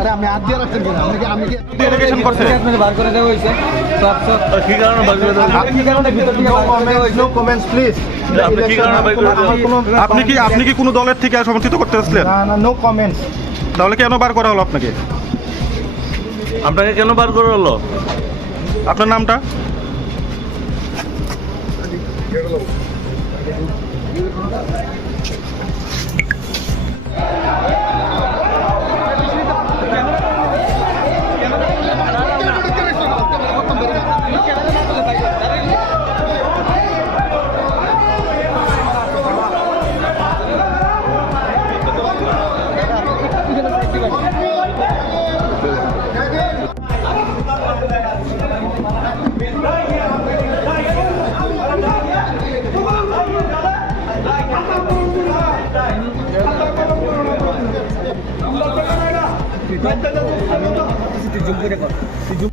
আরে আপনি হাত দিয়ে রাখছেন কিনা? আমি কি ডেলিগেশন করছে? আপনাকে বার করে দেওয়া হয়েছে। সব কি কারণে বার করে দেওয়া হয়েছে? কি কারণে ভিতর থেকে বার করে দেওয়া হয়েছে? No comments please. আপনি কি কারণে বার করে দেওয়া হয়েছে? আপনি কি কোনো দলের থেকে সমর্থিত করতে আসলেন? না না, নো কমেন্টস। তাহলে কেন বার করা হলো আপনাকে? আপনাকে কেন বার করে হলো? আপনার নামটা?